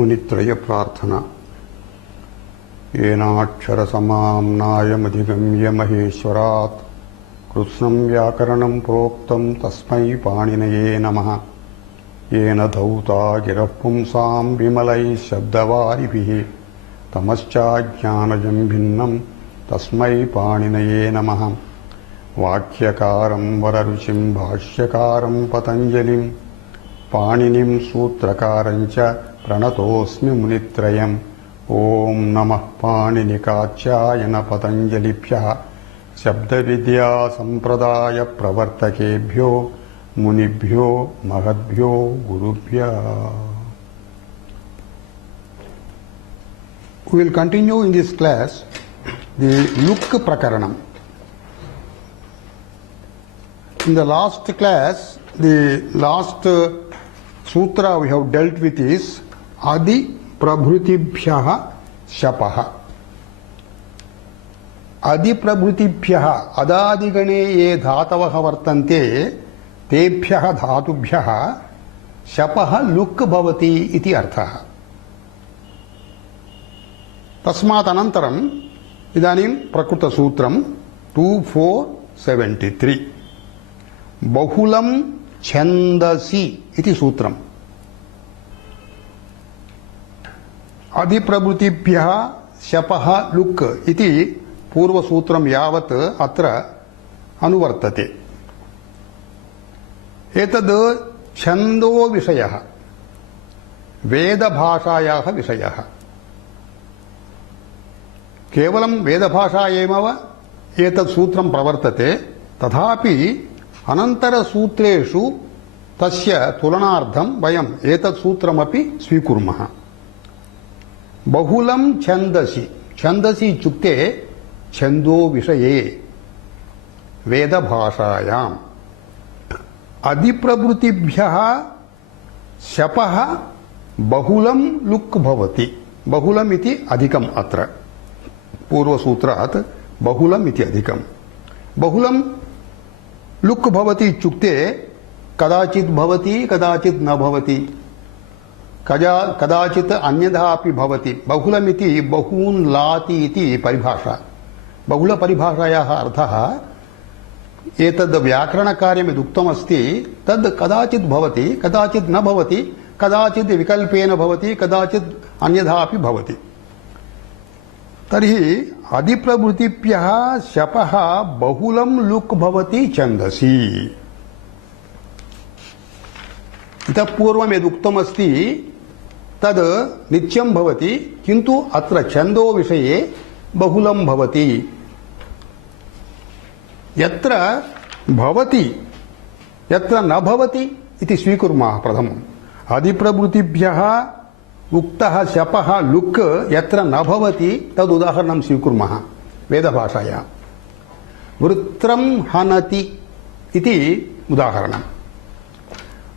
मुनित्रय प्रार्थना। येनाक्षरसमाम्नायमधिगम्य महेश्वरात् कृत्स्नं व्याकरणं प्रोक्तं तस्मै पाणिनये नमः। येन धौता गिरः पुंसां विमलैः शब्दवारिभिः तमश्चाज्ञानजं भिन्नं तस्मै पाणिनये नमः। वाक्यकारं वररुचिं भाष्यकारं पतञ्जलिं पाणिनिं सूत्रकारं च प्रणतोऽस्मि मुनित्रयम्। ओम नमः पाणिनिकाचायन पतञ्जलिभ्यः शब्दविद्या संप्रदाय प्रवर्तकेभ्यो मुनिभ्यो महद्भ्यो गुरुभ्यः। We will continue in this class the Luk Prakaranam. In the last class, the last sutra we have dealt with is Adi प्रभृतिभ्यः शपः। अधिप्रभृतिभ्यः अदादिगणे ये धातवः वर्तन्ते तेभ्यः धातुभ्यः शपः लुक् भवति इति अर्थः। तस्मात् अनन्तरम् इदानीं प्रकृतसूत्रं 2473 बहुलं छन्दसि इति सूत्रम्। अधिप्रभृतिभ्यः शपः लुक् इति पूर्वसूत्रं यावत् अत्र अनुवर्तते। एतद् छन्दो विषयः, वेदभाषायाः विषयः। केवलं वेदभाषा एव एतत् सूत्रं प्रवर्तते, तथापि अनन्तरसूत्रेषु तस्य तुलनार्थं वयम् एतत् सूत्रमपि स्वीकुर्मः। बहुलं छन्दसि, छन्दसि इत्युक्ते छन्दो विषये वेदभाषायाम्। अधिप्रभृतिभ्यः शपः बहुलं लुक् भवति। बहुलम् इति अधिकम् अत्र पूर्वसूत्रात् बहुलम् इति अधिकम्। बहुलं लुक् भवति इत्युक्ते कदाचित् भवति कदाचित् न भवति, कदाचित् अन्यथा अपि भवति। बहुलमिति बहून् लाति इति परिभाषा। बहुलपरिभाषायाः अर्थः एतद् व्याकरणकार्यं यदुक्तमस्ति तद् कदाचित् भवति कदाचित् न भवति, कदाचित् विकल्पेन भवति कदाचित् अन्यथा अपि भवति। तर्हि अधिप्रभृतिभ्यः शपः बहुलं लुक् भवति छन्दसि। इतः पूर्वं यदुक्तमस्ति तद् नित्यं भवति, किन्तु अत्र छन्दो विषये बहुलं भवति। यत्र भवति यत्र न भवति इति स्वीकुर्मः प्रथमम्। अधिप्रभृतिभ्यः उक्तः शपः लुक् यत्र न भवति तदुदाहरणं स्वीकुर्मः वेदभाषायां। वृत्रं हनति इति उदाहरणम्।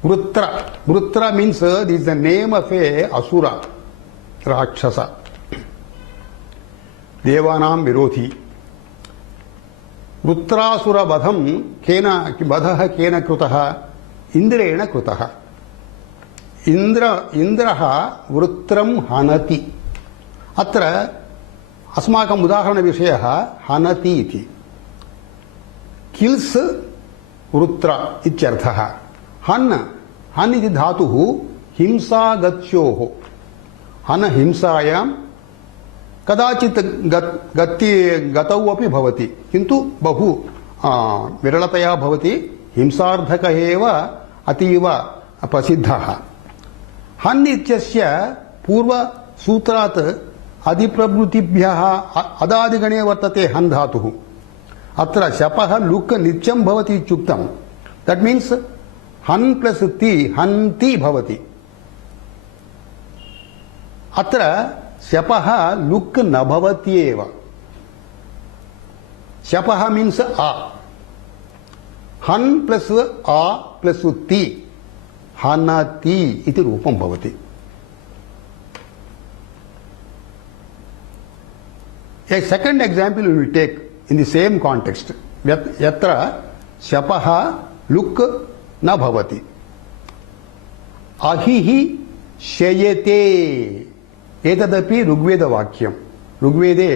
वृत्र, Vritra means this is the name of a asura, rakshasa, देवानां विरोधी। वृत्रासुर वधं वधः केन कृतः? इन्द्रेण कृतः। इन्द्रः वृत्रं हनति। अत्र अस्माकम् उदाहरणविषयः हनति इति। किल्स् वृत्र इत्यर्थः। हन् इति धातुः हिंसागत्योः। हन हिंसायां कदाचित् गतौ अपि भवति, किन्तु बहु विरलतया भवति। हिंसार्थकः एव अतीव प्रसिद्धः। हन् इत्यस्य पूर्वसूत्रात् अधिप्रभृतिभ्यः अदादिगणे वर्तते हन् धातुः। अत्र शपः लुक् नित्यं भवति इत्युक्तं। दट् मीन्स् हन् प्लस् ति हन्ति भवति। अत्र शपः लुक् न भवत्येव। शपः मीन्स् आ। हन् प्लस् आ प्लस् ति हनति इति रूपं भवति। A second example we will take in the same context. Yatra शपः लुक् न भवति। अहिः शयते एतदपि ऋग्वेदवाक्यं ऋग्वेदे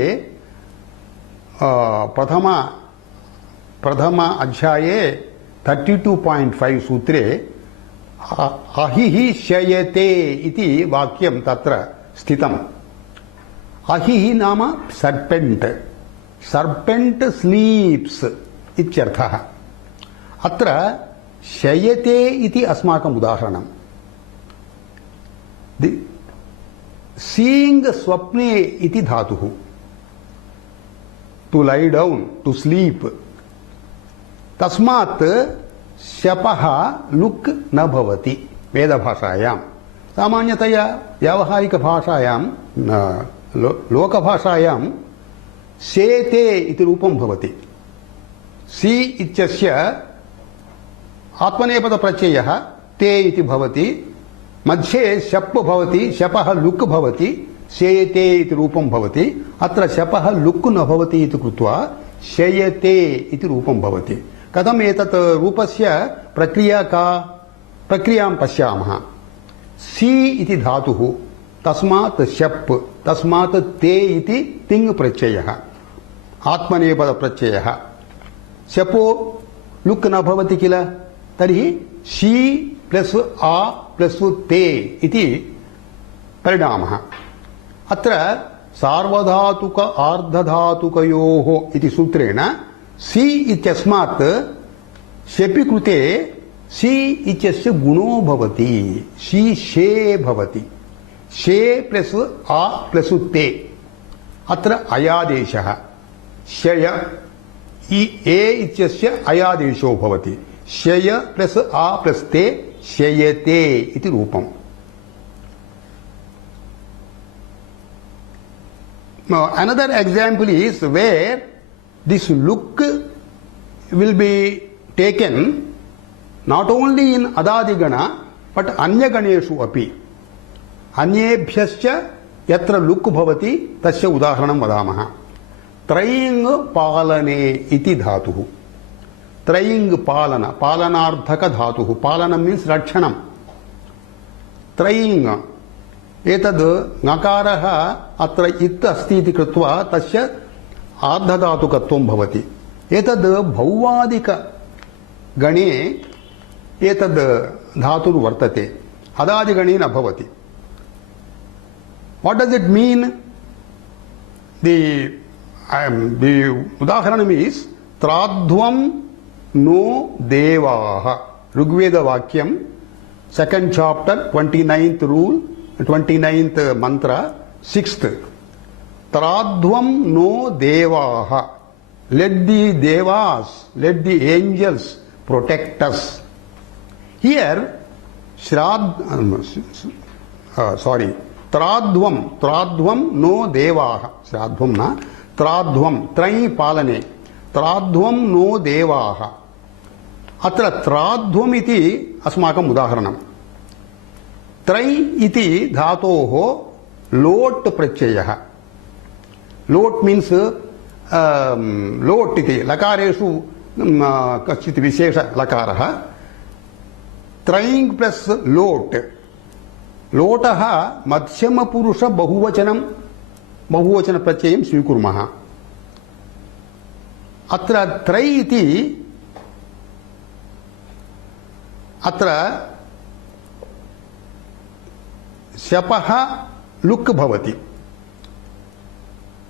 प्रथम अध्याये 32.5 सूत्रे अहिः शयते इति वाक्यं तत्र स्थितम् अहिः नाम सर्पेंट सर्पेंट स्लीप्स इत्यर्थः अत्र शयते इति अस्माकम् उदाहरणम् सीइंग स्वप्ने इति धातुः टू लै डाउन टू स्लीप तस्मात् शपः लुक् न भवति वेदभाषायां सामान्यतया व्यावहारिकभाषायां लोकभाषायां शेते इति रूपं भवति सी इत्यस्य आत्मनेपदप्रत्ययः ते इति भवति मध्ये शप् भवति शपः लुक् भवति शेयते इति रूपं भवति अत्र शपः लुक् न भवति इति कृत्वा शयते इति रूपं भवति कथम् एतत् रूपस्य प्रक्रिया का प्रक्रियां पश्यामः सी इति धातुः तस्मात् शप् तस्मात् ते इति तिङ् प्रत्ययः आत्मनेपदप्रत्ययः शपो लुक् न भवति किल तर्हि शी प्लस् आ प्लस् ते इति परिणामः अत्र सार्वधातुक आर्धधातुकयोः इति सूत्रेण सी इत्यस्मात् शपि कृते सी इत्यस्य गुणो भवति शी शे भवति शे प्लस् आ प्लस् ते अत्र अयादेशः शय ए इत्यस्य अयादेशो भवति शय प्लस् आ प्लस् ते शयते इति रूपम् another example is where this look will be taken not only in adadigana but अन्यगणेषु अपि अन्येभ्यश्च यत्र लुक् भवति तस्य उदाहरणं वदामः त्रयिङ् पालने इति धातुः त्रयिङ् पालन पालनार्थक धातुः पालनं मीन्स् रक्षणं त्रयिङ् एतद् ङकारः अत्र इत् अस्ति इति कृत्वा तस्य आर्धधातुकत्वं भवति एतद् भौवादिक गणे एतद् धातुः वर्तते अदादिगणे न भवति what does it mean the udaharanam is tradhvam no devaha rigveda vakyam second chapter 29th rule 29th mantra 6th tradhvam no devaha let the devas let the angels protect us here tradhvam no devaha shraddhvam na tradhvam त्रयी पालने tradhvam no devaha अत्र tradhvam इति अस्माकम् उदाहरणम् त्रयी इति धातोः लोट् प्रत्ययः लोट् मीन्स् लोट् इति लकारेषु कश्चित् विशेष लकारः त्रयिङ् प्लस् लोट् लोटः मध्यमपुरुष बहुवचन प्रत्ययं स्वीकुर्मः अत्र त्रय इति अत्र शपः लुक् भवति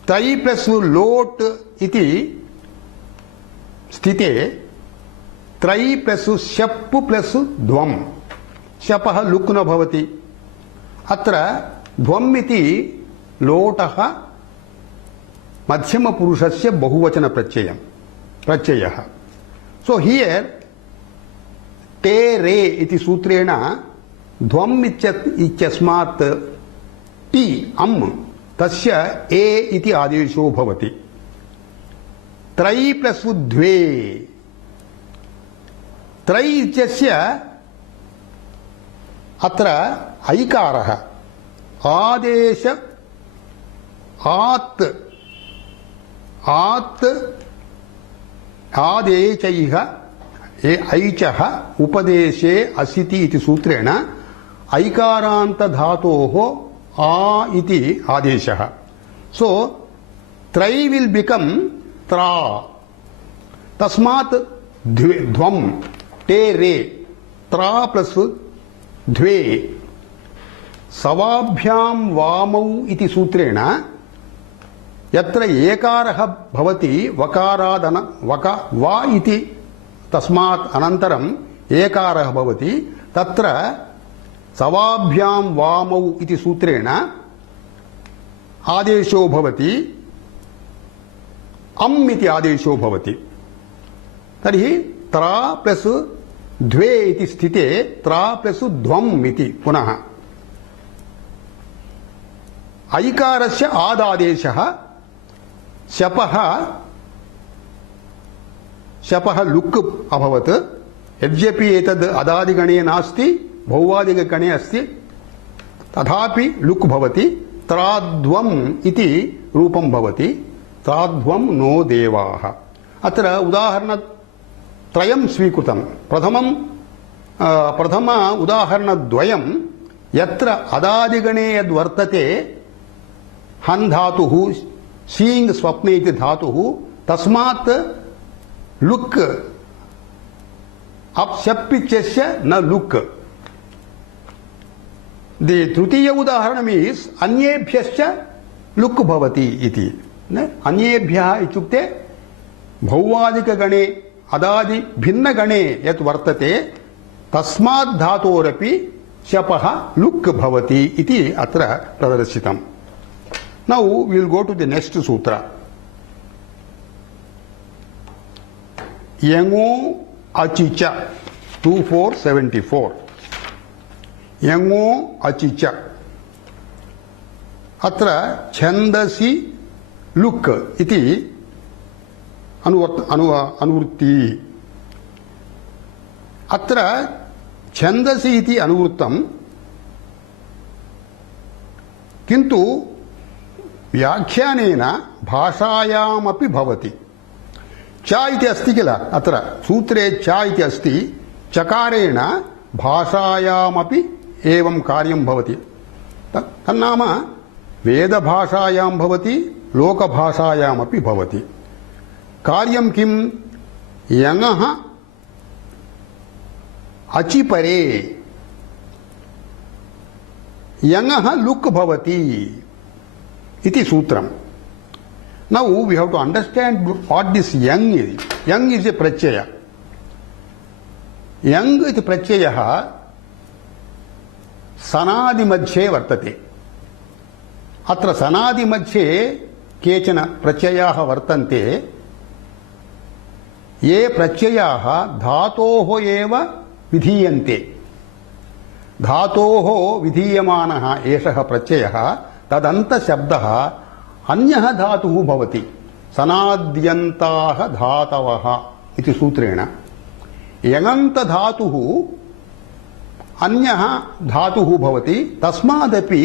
त्रयी प्लस् लोट् इति स्थिते त्रयी प्लस् शप् प्लस् ध्वम् शपः लुक् न भवति अत्र ध्वम् इति लोटः मध्यमपुरुषस्य बहुवचन प्रत्ययः सो हियर ते रे इति सूत्रेण ध्वम् इत्यस्मात् टी अम् तस्य ए इति आदेशो भवति त्रयी प्लस् द्वे त्रयी इत्यस्य अत्र ऐकारः आदेश आत् आदेशैः ऐचः उपदेशे असिति इति सूत्रेण ऐकारांत धातोः आ इति आदेशः. So त्रै will become त्रा. तस्मात् ध्वम टे रे त्रा प्लस द्वे सवाभ्यां वामौ इति सूत्रेण यत्र एकारः भवति वकारादन वा इति तस्मात् अनन्तरम् एकारः भवति तत्र सवाभ्यां वामौ इति सूत्रेण आदेशो भवति अम् इति आदेशो भवति. तर्हि त्रा प्लस द्वे इति स्थिते त्रा प्लस ध्वम् इति पुनः ऐकारस्य आदादेशः शपः लुक् अभवत्. यद्यपि एतद् अदादिगणे नास्ति भौवादिगणे अस्ति तथापि लुक् भवति. त्राध्वम् इति रूपं भवति. त्राध्वं नो देवाः. अत्र उदाहरणत्रयं स्वीकृतं. प्रथम उदाहरणद्वयं यत्र अदादिगणे यद्वर्तते हन् धातुः सीङ्ग् स्वप्ने इति धातुः तस्मात् लुक् शप् इत्यस्य न लुक्. दि तृतीय उदाहरणम् इस् अन्येभ्यश्च लुक् भवति इति. अन्येभ्यः इत्युक्ते भौवादिकगणे अदादि भिन्नगणे यत् वर्तते तस्मात् धातोरपि शपः लुक् भवति इति अत्र प्रदर्शितम्. Now we will go to the next sutra. Yango achicha 2474. Yango achicha. अत्र छन्दसि लुक् इति अनुवृत्ति. अत्र छन्दसि इति अनुवृत्तं किन्तु व्याख्यानेन भाषायामपि भवति. च इति अस्ति किल अत्र सूत्रे च इति अस्ति. चकारेण भाषायामपि एवं कार्यं भवति. तन्नाम वेदभाषायां भवति लोकभाषायामपि भवति. कार्यं किं? यङः अचिपरे यङः लुक् भवति इति सूत्रम्. Now we have to understand what this yang is. Yang is a pratyaya. Yang इति प्रत्ययः सनादि मध्ये वर्तते. अत्र सनादि मध्ये केचन प्रत्ययाः वर्तन्ते. ये प्रत्ययाः धातोः एव विधीयन्ते. धातोः विधीयमानः एषः प्रत्ययः तदन्तशब्दः अन्यः धातुः भवति. सनाद्यन्ताः धातवः इति सूत्रेण यङन्त धातुः अन्यः धातुः भवति. तस्मादपि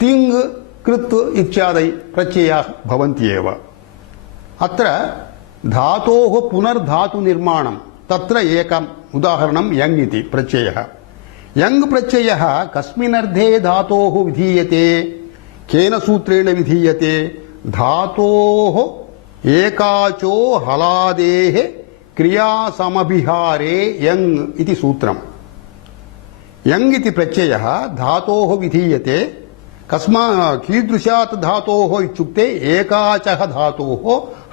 तिङ् कृत् इत्यादि प्रत्ययाः भवन्ति एव. अत्र धातोः पुनर्धातु निर्माणं तत्र एकम् उदाहरणं यङ् इति प्रत्ययः. यङ् प्रत्ययः कस्मिन्नर्थे धातोः विधीयते? केन सूत्रेण विधीयते? धातोः एकाचो हलादेः क्रियासमभिहारे यङ् इति सूत्रम्. यङ् इति प्रत्ययः धातोः विधीयते. कीदृशात् धातोः इत्युक्ते एकाचः धातोः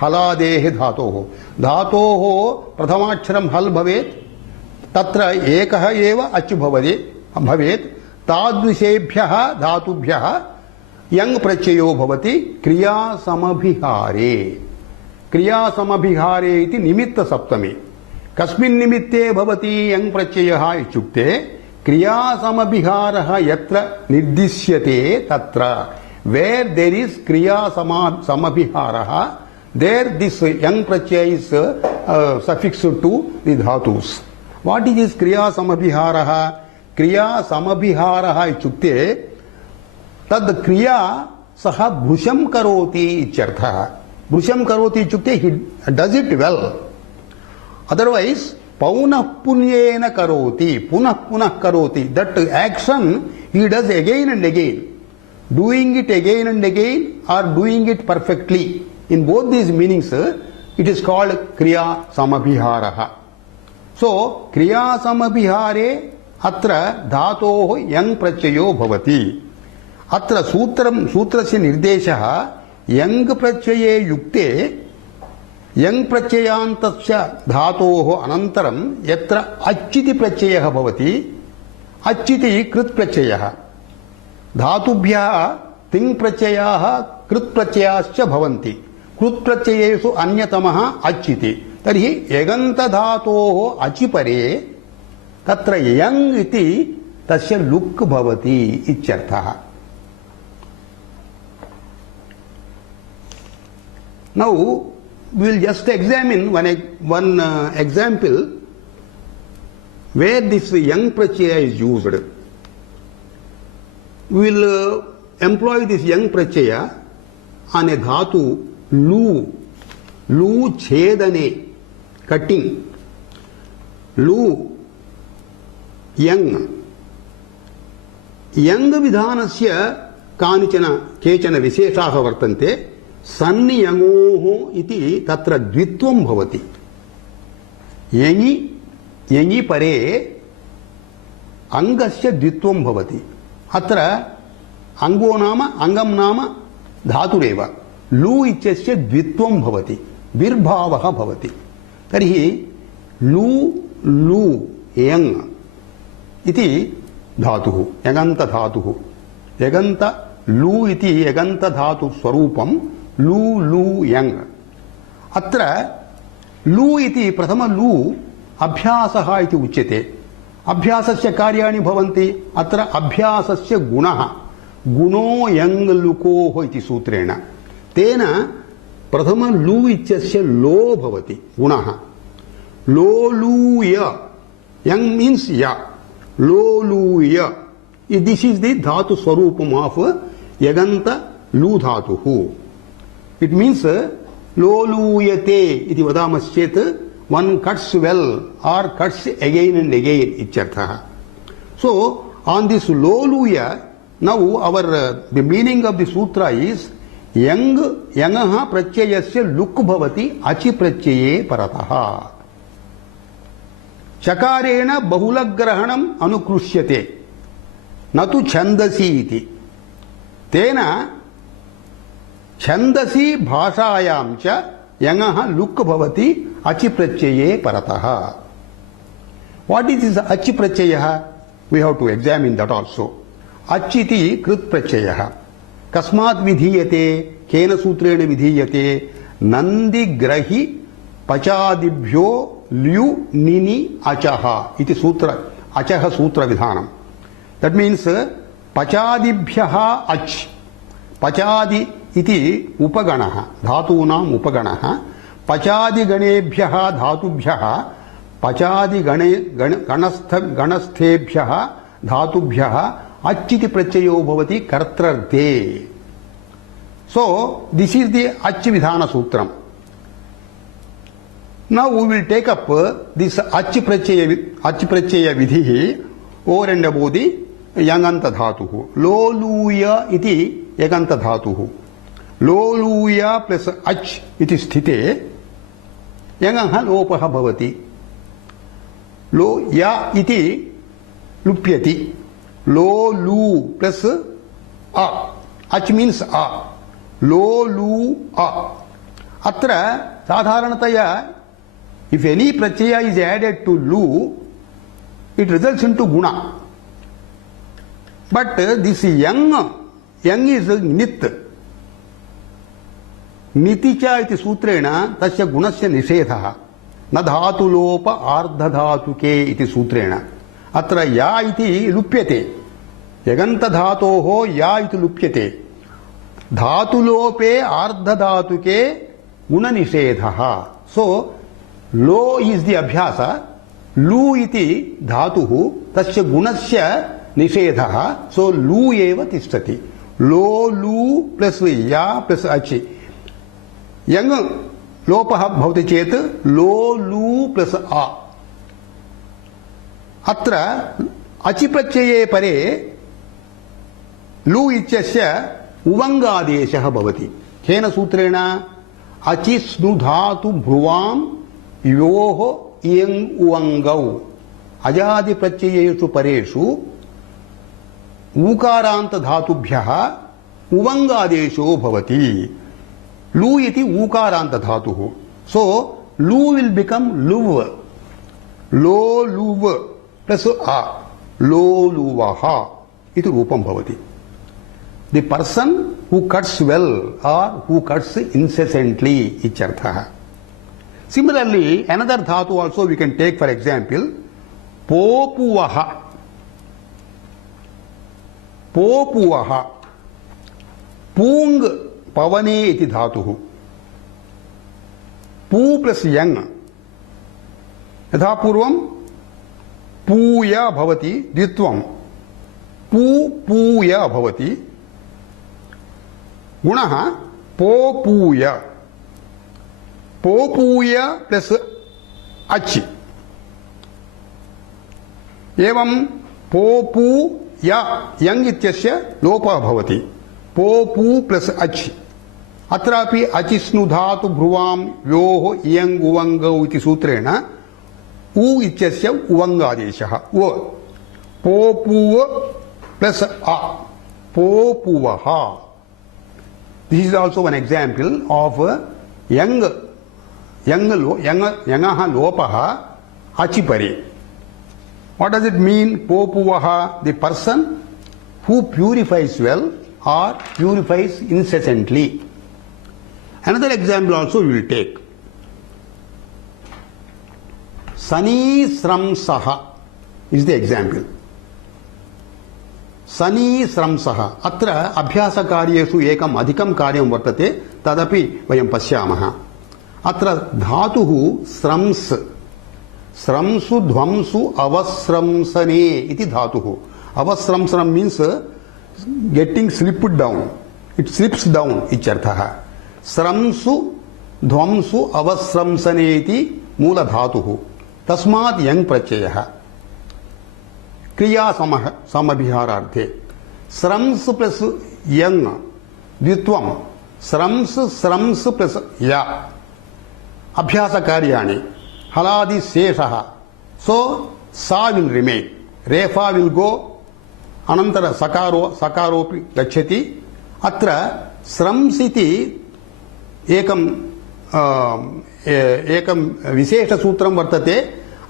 हलादेः धातोः. धातोः प्रथमाक्षरं हल् भवेत्. तत्र एकः एव अच् भवेत्. तादृशेभ्यः धातुभ्यः यङ् प्रत्ययो भवति क्रियासमभिहारे. क्रियासमभिहारे इति निमित्तसप्तमी. कस्मिन् निमित्ते भवति यङ् प्रत्ययः इत्युक्ते क्रियासमभिहारः यत्र निर्दिश्यते तत्र. वेर् देर् इस् क्रियासमभिहारः देर् दिस् यङ् प्रत्यय इस् सफिक्स्ड् टु दि धातुस्. वाट् इस् क्रियासमभिहारः? क्रियासमभिहारः इत्युक्ते तद् क्रिया सः भृशं करोति इत्यर्थः. भृशं करोति इत्युक्ते he does it well. Otherwise पौनः पुण्येन करोति, पुनः पुनः करोति. That action he does again and again. Doing it again and again or doing it perfectly. In both these meanings, it is called Kriya Samabhiharaha. So, Kriya Samabhihare atra dhatoh yang prachayo bhavati. Atra sutrasya nirdeshah yang prachaye yukte yang prachayantasya dhatoh anantaram yatra acchiti prachayah bhavati. Acchiti krit prachayah. धातुभ्यः तिङ् प्रत्ययाः कृत् प्रत्ययाश्च भवन्ति. कृत् प्रत्ययेषु अन्यतमः अच्चिति. तर्हि यगन्त धातोः अचि परे तत्र यङ् इति तस्य लुक् भवति इत्यर्थः. Now we will just examine one example where this yang pratyaya is used. We will employ this yang prachaya on a dhatu lu. Lu chedane, cutting. Lu yang. Yang vidhanasya kechana visheshaha vartante. Sanni yangoho iti tatra dvitvam bhavati. Yangi pare angasya dvitvam bhavati. अत्र अंगो नाम अंगम नाम धातुरेव. लू इत्यस्य द्वित्वं भवति, विर्भावः भवति. तर्हि लू लू यङ् इति धातुः, यगन्त धातुः. यगन्त लू इति यगन्त धातु स्वरूपं लू लू यङ्. अत्र लू इति प्रथम लू अभ्यासः इति उच्यते. अभ्यासस्य कार्याणि भवन्ति. अत्र अभ्यासस्य गुणः गुणो यङ् लुकोः इति सूत्रेण. तेन प्रथम लू इत्यस्य लो भवति गुणः. लोलूय यङ् मीन्स् य. लोलूय. दिस् इस् दि धातु स्वरूपम् आफ् यगन्त लू धातुः. इट् मीन्स् लोलूयते इति वदामश्चेत् one cuts well or cuts again and again ityartha. So on this loluya, now the meaning of the sutra is yangaha pratyayasya luk bhavati achi pratyaye parataha. Chakarena bahulagrahanam anukrusyate natu chandasi iti. Tena chandasi bhashayam cha yangaha luk bhavati achi pratyaya parataha. What is this achi pratyaya? We have to examine that also. Achiti krit pratyaya. Kasmat vidhiyate, kena sutrena vidhiyate, nandi grahi pachadibhyo lyu nini achaha. Iti sutra, achaha sutra vidhanam. That means pachadibhyaha ach. Pachadi iti upaganaha, dhatunam upaganaha. पचादि गणेभ्यः धातुभ्यः पचादि गणस्थेभ्यः धातुभ्यः अच्चिति प्रत्ययो भवति कर्तृर्थे. So this is the ach vidhana sutram. Now we will take up this ach pratyaya vidhi over and above the yanganta dhatuhu. Loluya iti yaganta dhatuhu. Loluya plus ach iti sthite यंगः लोपः भवति. लो या इति लुप्यति. लो लू प्लस अ. अच मीन्स अ. लो लू अ. अत्र साधारणतया if any pratyaya is added to lu, it results into guna. But this yang is nit. नितिचा इति सूत्रेण तस्य गुणस्य निषेधः. न धातुलोप आर्धधातुके इति सूत्रेण. अत्र या इति लुप्यते. यगन्त धातोः या इति लुप्यते. धातुलोपे आर्धधातुके गुणनिषेधः. सो लो इस् दि अभ्यास. लू इति धातुः तस्य गुणस्य निषेधः. सो लू एव तिष्ठति. लो लू प्लस या प्लस अचि. यंग लोपः भवति चेत् लो लू प्लस आ. अत्र अचि प्रत्यये परे लु इत्यस्य उवङ्गादेशः भवति। केन सूत्रेण? अचि स्नु धातु भ्रुवां योः इयङ् उवङ्गौ अजादि प्रत्ययेषु परेषु ऊकारान्त धातुभ्यः उवङ्गादेशो भवति। लु इति ऊकारान्त धातुः। सो लु विल बिकम लुव, लो लुव प्लस आ, लो लुवः इति रूपं भवति। The person who cuts well or who cuts incessantly इत्यर्थः। Similarly, another dhatu also we can take for example, पोपुवः, पोपुवः, पूंग पवने इति धातुः। पू प्लस यंग, यथा पूर्वं पूय भवति, द्वित्वं पू पूय भवति, गुणः पोपूय, पोपूय प्लस अचि, एवं पोपू या यंग इत्यस्य लोपः भवति, पोपू प्लस अचि। अत्रापि अचिस्नु धातु भ्रुवां योः इयङ् उवङ्गौ इति सूत्रेण उ इत्यस्य उवङ्गादेशः उ, पोपूव प्लस अ, पोपुवः। This is also one example of यङः लोपः अचि परे। What does it mean? Popuvaha, the person who purifies well or purifies incessantly. Another example also we will take. Sani Sramsaha is the example. Sani Sramsaha. Atra abhyasa karyesu ekam adhikam karyam vartate tadapi vayam pashyamaha. Atra dhatuhu srams. Sramsu dhvamsu avasramsane iti dhatuhu. Avasramsanam means getting slipped down. It slips down icharthaha. Sramsu dhvamsu avasramsane iti मूल धातुः. तस्मात् यङ् प्रत्ययः क्रिया समभिहारार्थे. स्रंस् प्लस यङ् द्वित्वं स्रंस् स्रंस् प्लस या अभ्यास कार्याणि हलादि शेषः. सो सा विल रिमेन, रेफा विल गो, अनंतर सकारोपि गच्छति. अत्र स्रंस् इति एकं विशेष सूत्रं वर्तते.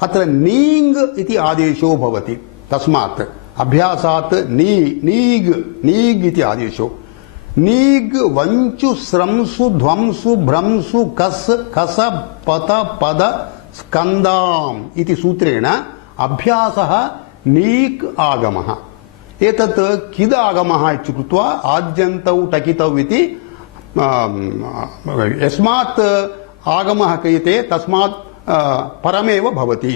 अत्र नीङ् इति आदेशो भवति. तस्मात् अभ्यासात् नीग् इति आदेशो. नीग् वञ्चु स्रंसु ध्वंसु भ्रंसु कस् कस पत पद स्कन्दाम् इति सूत्रेण अभ्यासः नीक् आगमः. एतत् किद् आगमः इति कृत्वा आद्यन्तौ टकितौ इति यस्मात् आगमः क्रियते तस्मात् परमेव भवति,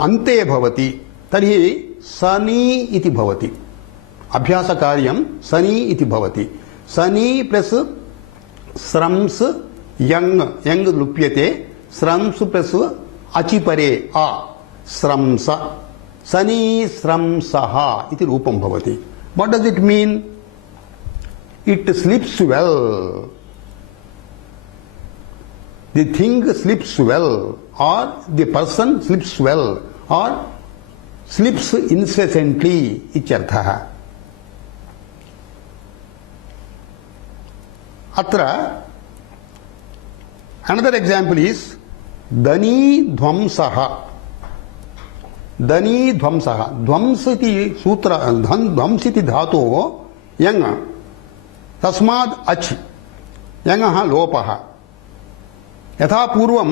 अन्ते भवति. तर्हि सनी इति भवति. अभ्यास कार्यं सनी इति भवति. सनी प्लस स्रंस् यङ् लुप्यते. स्रंस् प्लस अचिपरे आ स्रंस. सनी स्रंसः इति रूपं भवति. What does it mean? It slips well. The thing slips well, or the person slips well, or slips incessantly इत्यर्थः. अत्र another example is धनी ध्वंसः. धनी ध्वंसः. ध्वंस इति सूत्र, ध्वंस इति धातोः यङ्. तस्माद् अच् यङः लोपः. यथा पूर्वं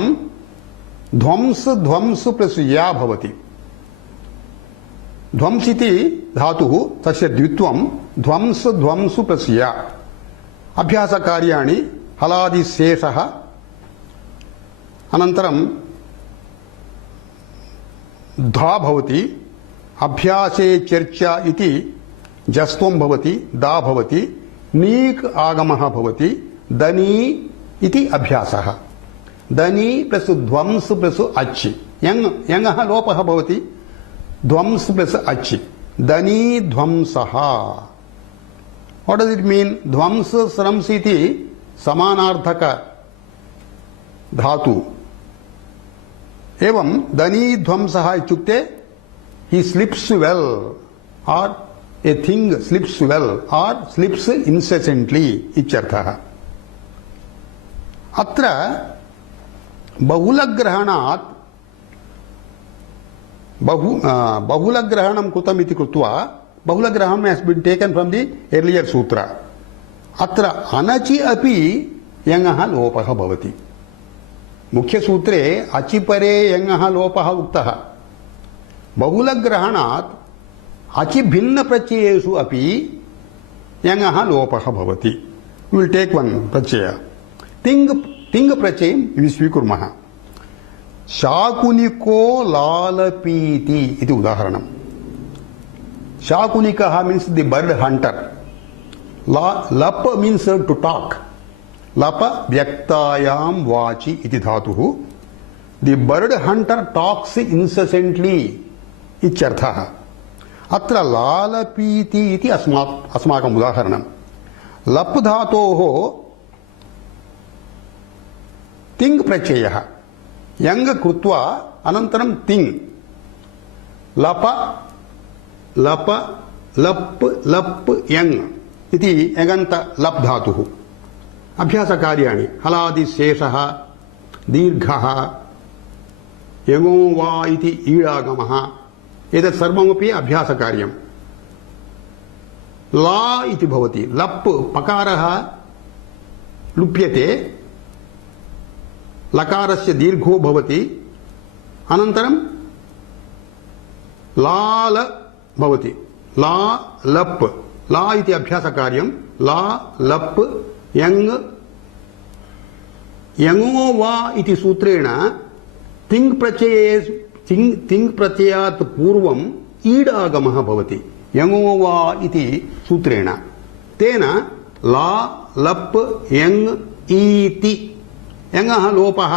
ध्वंस ध्वंस प्लस या भवति. ध्वंस इति धातुः तस्य द्वित्वं ध्वंस ध्वंस प्लस या. अभ्यास कार्याणि हलादि शेषः. अनन्तरं धा भवति. अभ्यासे चर्चा इति जस्त्वं भवति, दा भवति. नीक् आगमः भवति. दनी इति अभ्यासः. दनी प्लस ध्वंस प्लस अच् यङः लोपः भवति. ధ్వంస్ ప్లస్ అచ్, ధనీ ధ్వంసః. What does it mean? ధ్వంస్ స్రమ్స్ ఇది సమానార్థక ధాతు. एवं धनी ध्वंसः इत्युक्ते he slips well or a thing slips well or slips incessantly इत्यर्थः. अत्र बहुलग्रहणात् बहुलग्रहणं कृतम् इति कृत्वा बहुलग्रहणं has been taken from the earlier sutra. अत्र अनचि अपि यङः लोपः भवति. मुख्य सूत्रे अचिपरे यङः लोपः उक्तः. बहुलग्रहणात् अचि भिन्न प्रत्ययेषु अपि यङः लोपः भवति. वी विल टेक वन प्रत्यय. तिङ् प्रत्ययं स्वीकुर्मः. शाकुनिको लालपीति इति उदाहरणम्. शाकुनिकः मीन्स द बर्ड हंटर. लप मीन्स टू टॉक. लप व्यक्तायां वाचि इति धातुः. दि बर्ड हंटर टॉक्स इन्सेसेंटली इत्यर्थः. अत्र लालपीति इति अस्माकम् उदाहरणम्. लप् धातोः तिङ् प्रत्ययः यङ् कृत्वा अनन्तरं तिङ्. लप लप लप् लप् यङ् इति यगन्त लप् धातुः. अभ्यास कार्याणि हलादि शेषः दीर्घः यङो वा इति ईडागमः एतत् सर्वमपि अभ्यास कार्यम्. ला इति भवति. लप् पकारः लुप्यते, लकारस्य दीर्घो भवति, अनन्तरं लाल भवति. ला लप्. ला इति अभ्यास कार्यम्. ला लप् यङ्. यङो वा इति सूत्रेण तिङ् प्रत्ययात् पूर्वम् ईडागमः भवति. यङो वा इति सूत्रेण. तेन ला लप् यङ् ईति यङः लोपः.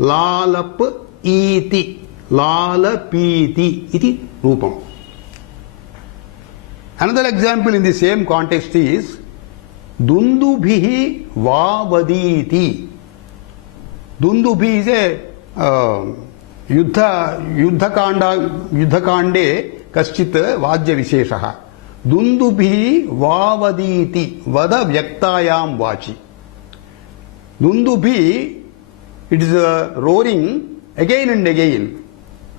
लालप् ईति लालपीति इति रूपम्. Another example in the same context is दुन्दुभिः वावदीति. दुन्दुभि is a युद्धकाण्डे कश्चित् वाद्यविशेषः. दुन्दुभिः वावदीति वद व्यक्तायां वाचि. दुन्दुभि it is roaring again and again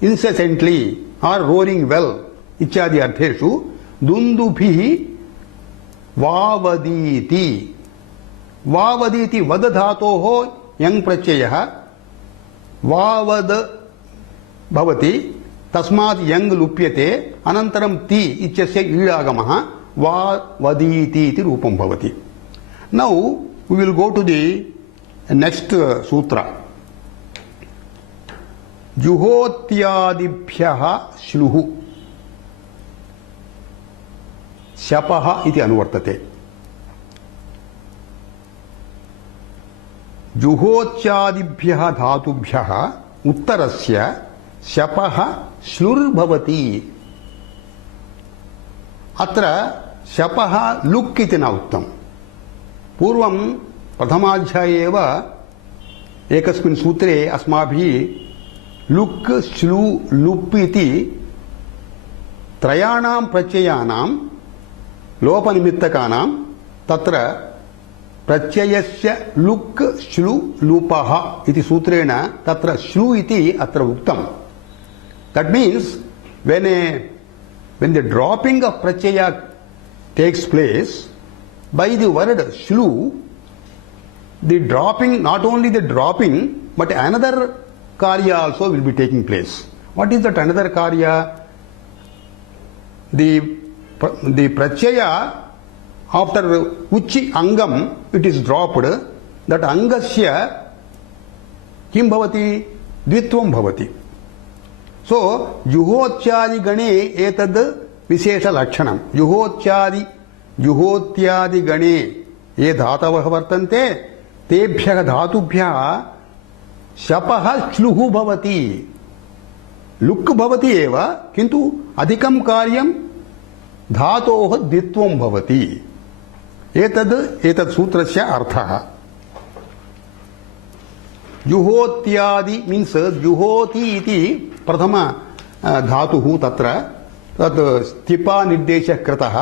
incessantly or roaring well इत्यादि अर्थेषु दुन्दुभिः वावदीति. वावदीति वद धातोः यङ् प्रत्ययः वावद भवति. तस्मात् यङ् लुप्यते. अनन्तरं ति इत्यस्य ईडागमः वावदीति इति रूपं भवति. Now we will go to the next sutra. जुहोत्यादिभ्यः श्लुः शपः इति अनुवर्तते. जुहोत्यादिभ्यः धातुभ्यः उत्तरस्य शपः श्लुर्भवति. अत्र शपः लुक् इति न उक्तम्. पूर्वं प्रथमाध्याये एव एकस्मिन् सूत्रे अस्माभिः लुक् श्लु लुप् इति त्रयाणां प्रत्ययानां लोपनिमित्तकानां तत्र प्रत्ययस्य लुक् श्लु लुपः इति सूत्रेण तत्र श्लु इति अत्र उक्तम्. That means when the dropping of pratyaya takes place by the word shlu, the dropping, not only the dropping but another karya also will be taking place. What is that another karya? The pratyaya after uchi angam it is dropped, that angasya kim bhavati? Dvitvam bhavati. So juhotyadi gane etad vishesha lakshanam. जुहोत्यादि गणे ये धातवः वर्तन्ते तेभ्यः धातुभ्यः शपः श्लुः भवति. लुक् भवति एव, किन्तु अधिकं कार्यं धातोः द्वित्वं भवति। एतत् सूत्रस्य अर्थः। जुहोत्यादि मीन्स् जुहोति इति प्रथम धातुः, तत्र तत् स्थिपा निर्देशः कृतः।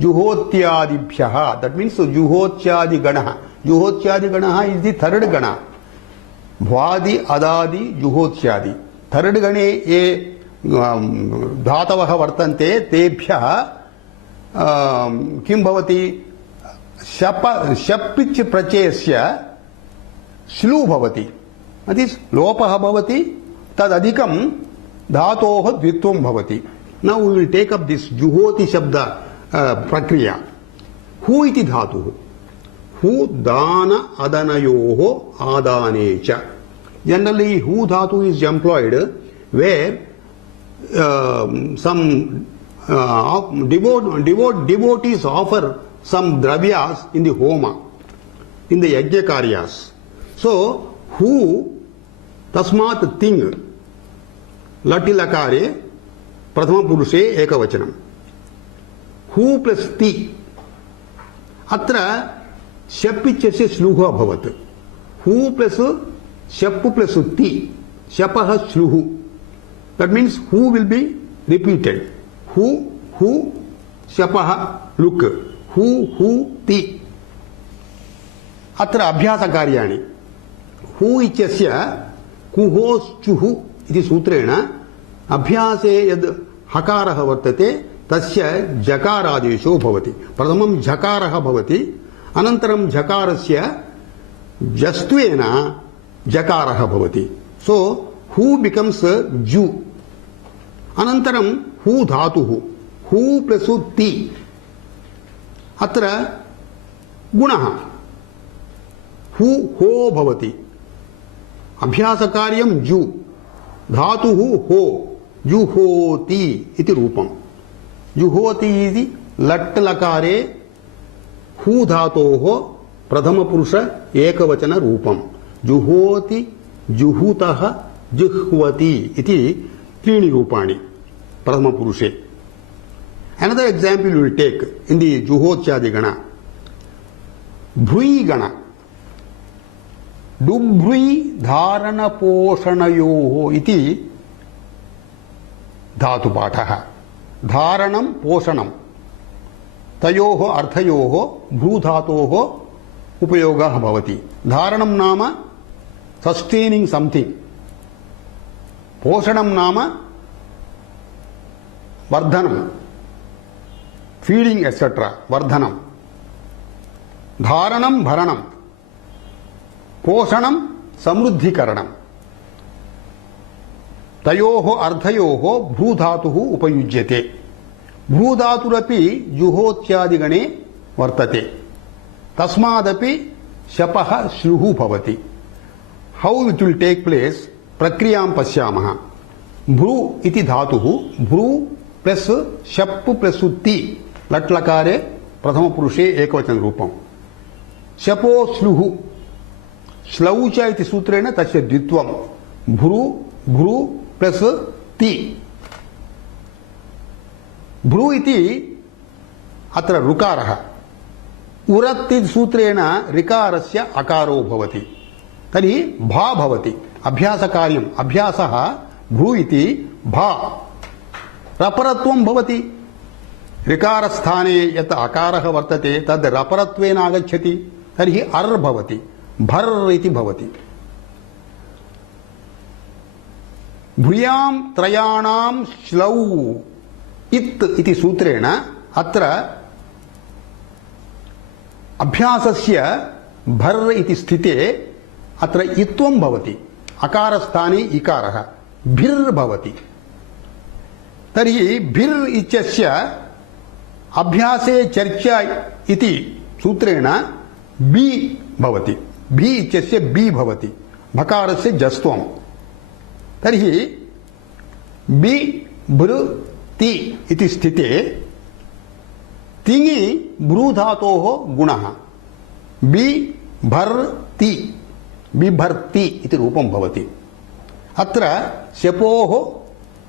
जुहोत्यादिभ्यः, दट् मीन्स् जुहोत्यादिगणः। जुहोत्यादिगणः इस् दि थर्ड गण। भ्वादि अदादि जुहोत्यादि थर्ड गणे ये धातवः वर्तन्ते तेभ्यः किं भवति? शप् इति प्रत्ययस्य श्लू भवति, लोपः भवति, तदधिकं धातोः द्वित्वं भवति। Now we will take up this जुहोति शब्द प्रक्रिया। हु इति धातुः, हु दान अदनयोः आदाने च। जनरली हु dhatu is employed where some devotees offer some dravyas in the homa, in the yajna karyas. So who tasmat ting lati lakare prathama purushe ekavachanam, who plus ti atra shap ityasya shluha bhavat, who plus shap plus ti shapah shluhu, that means who will be repeated. Who shapah look, who ti. अत्र अभ्यास कार्याणि। हु इत्यस्य कुहोश्चुः इति सूत्रेण अभ्यासे यद् हकारः वर्तते तस्य जकारादेशो भवति। प्रथमं झकारः भवति, अनन्तरं झकारस्य जस्त्वेन जकारः भवति। सो हु बिकम्स जु। अनन्तरं हु धातुः, हु प्लस ति, अत्र गुणः हु हो भवति। अभ्यासकार्यं जु, धातुः हो, जुहोति इति रूपम्। जुहोति इति लट् लकारे हु धातोः प्रथमपुरुष एकवचन रूपम्। जुहोति, जुहुतः, जुह्वति इति त्रीणि रूपाणि प्रथमपुरुषे। Another example we will take in the जुहोत्यादि गण। भ्रूयि गण, डुभ्रूयि धारण पोषणयोः इति धातुपाठः। धारणं पोषणं तयोः अर्थयोः भ्रूधातोः उपयोगः भवति। धारणं नाम सस्टेनिंग समथिंग, पोषणं नाम वर्धनं, फीडिंग एटसेट्रा, वर्धनं। धारणं भरणं, पोषणं समृद्धिकरणं। तयोः अर्थयोः भ्रूधातुः उपयुज्यते। भ्रूधातुरपि जुहोत्यादिगणे वर्तते, तस्मादपि शपः श्लुः भवति। How it will take place? प्रक्रियां पश्यामः। भ्रू इति धातुः, भ्रू प्लस शप् प्लस ति लट् लकारे प्रथमपुरुषे एकवचन रूपम्। शपो श्लुः, श्लौ च इति सूत्रेण तस्य द्वित्वम्। भ्रू भ्रू प्लस ति। भ्रू इति अत्र ऋकारः। उरत् इति सूत्रेण ऋकारस्य अकारो भवति, तर्हि भा भवति। अभ्यासकार्यम्, अभ्यासः भ्रू इति भा, रपरत्वं भवति। ऋकारस्थाने यत् अकारः वर्तते तद् रपरत्वेन आगच्छति, तर्हि अर् भवति, भर् इति भवति। भ्रूयां त्रयाणां श्लौ इत् इति सूत्रेण अत्र अभ्यासस्य भर् इति स्थिते अत्र इत्वं भवति। अकारस्थाने इकारः, भिर् भवति। तर्हि भिर् इत्यस्य अभ्यासे चर्चा इति सूत्रेण बि भवति। भि इत्यस्य बि भवति, भकारस्य जस्त्वम्। तर्हि बि भृ ति इति स्थिते तिङि भ्रूधातोः गुणः बि भर् ति, बिभर्ति इति रूपं भवति। अत्र शपोः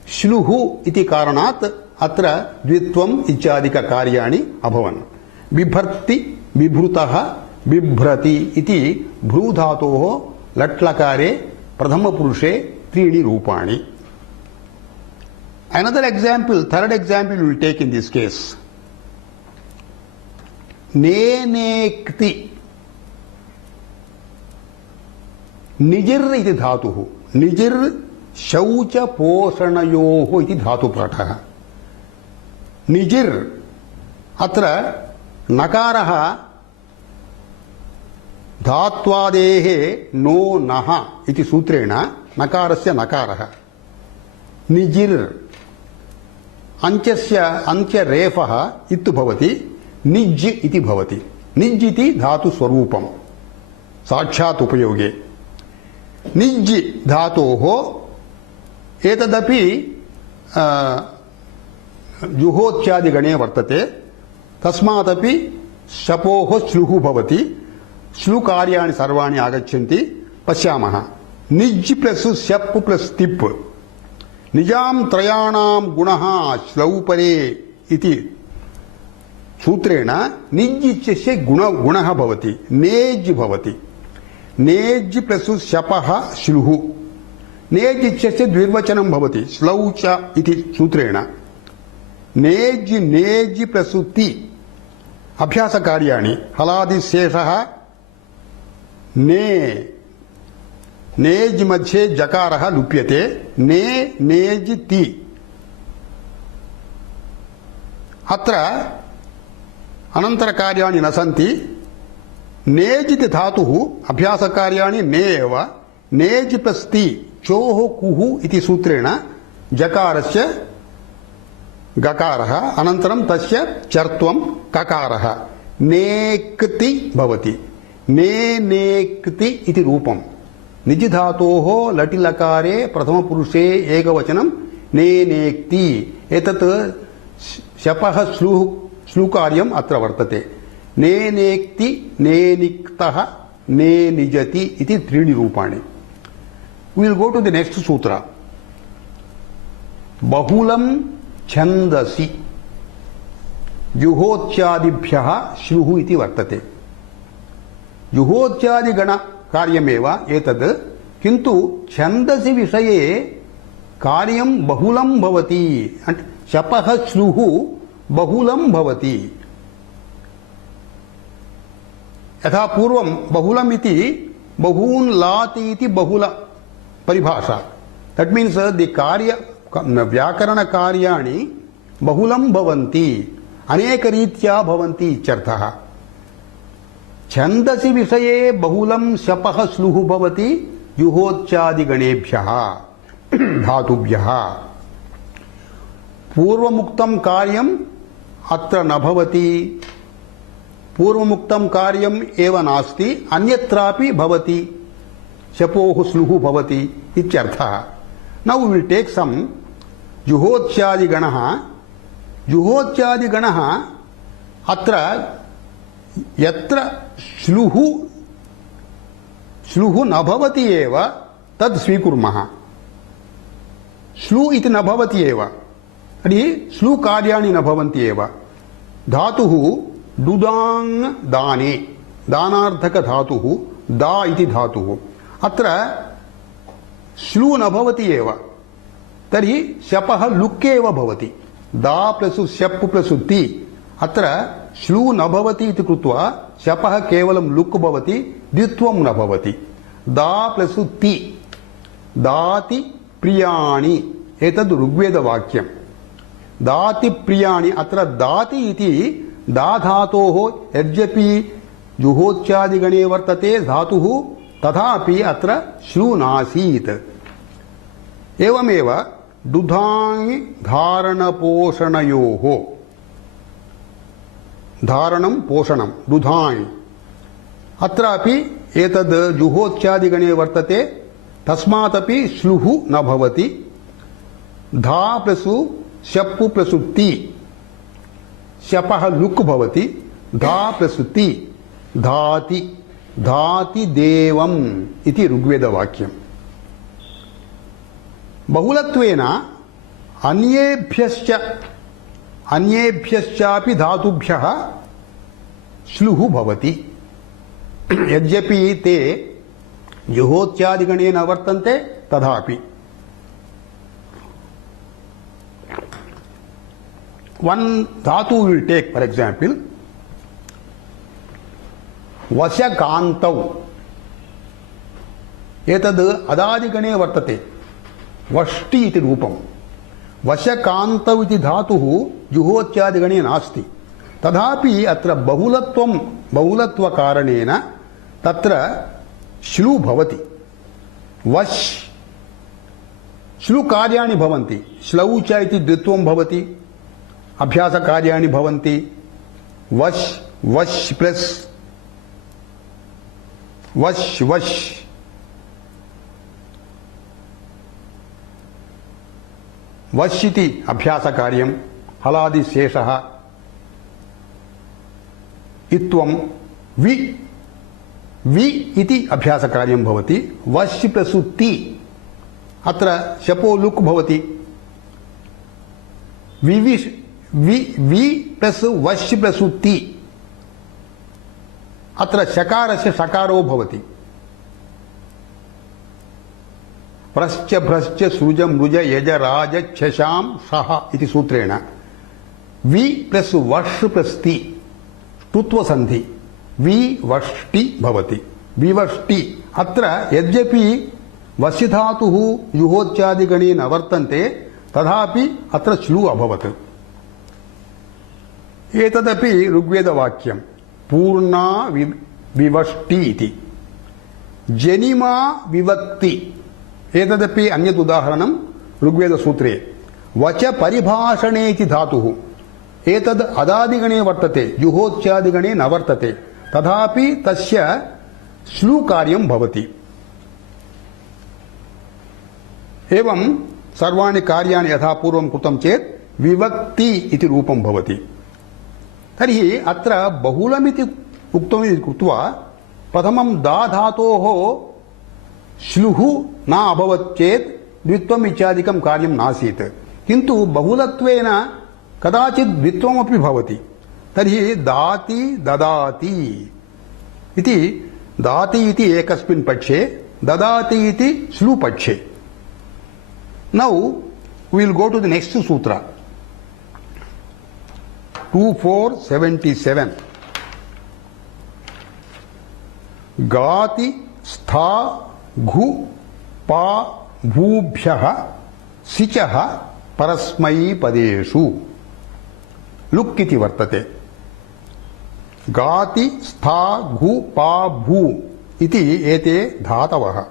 श्लुः इति कारणात् अत्र द्वित्वम् इत्यादिक कार्याणि अभवन्। बिभर्ति, बिभृतः, बिभ्रति इति भ्रूधातोः लट्लकारे प्रथमपुरुषे त्रीणि रूपाणि। Another example, third example we will take in this case. नेनेक्ति निजिर् इति धातुः। निजिर् शौच पोषणयोः इति धातुपाठः। निजिर् अत्र नकारः धात्वादेः नो नः इति सूत्रेण नकारस्य नकारः। निजिर् अंत्यस्य अंत्यरेफः इत्तु भवति निज् इति भवति। निज् इति धातु स्वरूपम् साक्षात् उपयोगे। निज् धातोः एतदपि जुहोत्यादिगणे वर्तते। तस्मादपि शपोः श्लुः भवति। श्लु कार्याणि सर्वाणि आगच्छन्ति। पश्यामः। निज् प्लस् शप् प्लस् तिप् निजां त्रयाणां गुणः श्लौपरे इति सूत्रेण निज् इत्यस्य गुणः भवति। नेज् भवति। नेज् प्लस् शपः श्लुः। नेज् इत्यस्य द्विर्वचनं भवति श्लौच इति सूत्रेण। नेज् नेज् प्लस् ति अभ्यासकार्याणि हलादिशेषः ने नेज् मध्ये जकारः लुप्यते। ने नेज् ति अत्र अनन्तरकार्याणि न सन्ति। नेज् इति धातुः अभ्यासकार्याणि ने एव। नेज् प्लस् ति चोः कुः इति सूत्रेण जकारस्य गकारः अनन्तरं तस्य चर्त्वं ककारः नेक्ति भवति। नेनेक्ति इति रूपम्। निज धातोः लटि लकारे प्रथमपुरुषे एकवचनं नेनेक्ति। एतत् शपः श्लू कार्यम् अत्र वर्तते। नेनेक्ति, नेनिक्तः, नेनिजति इति त्रीणि रूपाणि। We will go to the next sutra. बहुलं छन्दसि जुहोत्यादिभ्यः श्लुः इति वर्तते। जुहोत्यादिगण कार्यमेव एतद्, किन्तु छन्दसि विषये कार्यं बहुलं भवति। शपः श्लुः बहुलं भवति। यथा पूर्वं बहुलम् इति बहून् लाति इति बहुल परिभाषा। दट् मीन्स् दि कार्य व्याकरणकार्याणि बहुलं भवन्ति, अनेकरीत्या भवन्ति इत्यर्थः। छन्दसि विषये बहुलं शपः श्लुः भवति जुहोत्यादिगणेभ्यः धातुभ्यः। पूर्वमुक्तं कार्यम् अत्र न भवति। पूर्वमुक्तं कार्यम् एव नास्ति, अन्यत्रापि भवति। शपोः श्लुः भवति इत्यर्थः। Now we will take some जुहोत्यादिगणः। जुहोत्यादिगणः अत्र यत्र श्लुः न भवति एव तद् स्वीकुर्मः। श्लू इति न भवति एव, तर्हि श्लू कार्याणि न भवन्ति एव। धातुः दुदाङ् दाने, दानार्थक धातुः दा इति धातुः। अत्र श्लू न भवति एव, तर्हि शपः लुक् एव भवति। दा प्लस् शप् प्लस् ति अत्र श्लू न भवति इति कृत्वा शपः केवलं लुक् भवति, द्वित्वं न भवति। दा प्लस् ति दाति प्रियाणि एतद् ऋग्वेदवाक्यम्। दाति प्रियाणि अत्र दाति इति दा धातोः यद्यपि जुहोत्यादिगणे वर्तते धातुः, तथापि अत्र श्लू नासीत्। एवमेव दुधाङ् धारणपोषणयोः, धारणं पोषणं दुधाङ्, अत्रापि एतद् जुहोत्यादिगणे वर्तते, तस्मादपि श्लुः न भवति। धा प्लस् शप् प्लस् ति शपः लुक् भवति। धा प्लस् ति धाति, धाति देवम् इति ऋग्वेदवाक्यम्। बहुलत्वेन अन्येभ्यश्चापि धातुभ्यः श्लुः भवति। यद्यपि ते जुहोत्यादिगणे न वर्तन्ते तथापि। One dhatu will take, for example, वशकान्तौ। एतद् अदादिगणे वर्तते, वष्टि इति रूपम्। वशकान्तौ इति धातुः जुहोत्यादिगणे नास्ति, तथापि अत्र बहुलत्वकारणेन तत्र श्लू भवति। वश् श्लू कार्याणि भवन्ति, श्लौ च इति द्वित्वं भवति, अभ्यास कार्याणि भवन्ति। वश् वश् प्लस वश् वश् वश् इति अभ्यास कार्यं, हलादि शेषः, इत्वं वि वि इति अभ्यास कार्यं भवति। वश् प्लस ति, अत्र शपो लुक् भवति। वि प्लस वश् प्लस ति, अत्र शकारस्य शकारो भवति। प्रश्च भ्रश्च सृज मृज यज राज छशां शः इति सूत्रेण वि प्लस वश् प्लस ति ष्टुत्व संधि विवष्टि भवति। विवष्टि। अत्र यद्यपि वश् धातुः जुहोत्यादिगणे न वर्तन्ते तथापि अत्र श्लू अभवत्। एतदपि ऋग्वेदवाक्यं पूर्णा विवष्टि इति। जनिमा विवक्ति, एतदपि अन्यत् उदाहरणं ऋग्वेदसूत्रे। वच परिभाषणे इति धातुः, एतद् अदादिगणे वर्तते, जुहोत्यादिगणे न वर्तते, तथापि तस्य श्लू कार्यं भवति। एवं सर्वाणि कार्याणि यथा पूर्वं कृतं चेत् विवक्ति इति रूपं भवति। तर्हि अत्र बहुलमिति उक्तमिति कृत्वा प्रथमं दा धातोः श्लुः न अभवत् चेत् द्वित्वम् इत्यादिकं कार्यं नासीत्, किन्तु बहुलत्वेन कदाचित् द्वित्वमपि भवति। तर्हि दाति ददाति इति, दाति इति एकस्मिन् पक्षे, ददाति इति श्लू पक्षे। Now we will go to the next sutra 2477। गाति स्था घु पा भूभ्यः सिचः परस्मैपदेषु लुक् इति वर्तते। गाति स्था घु पा भू इति एते धातवः।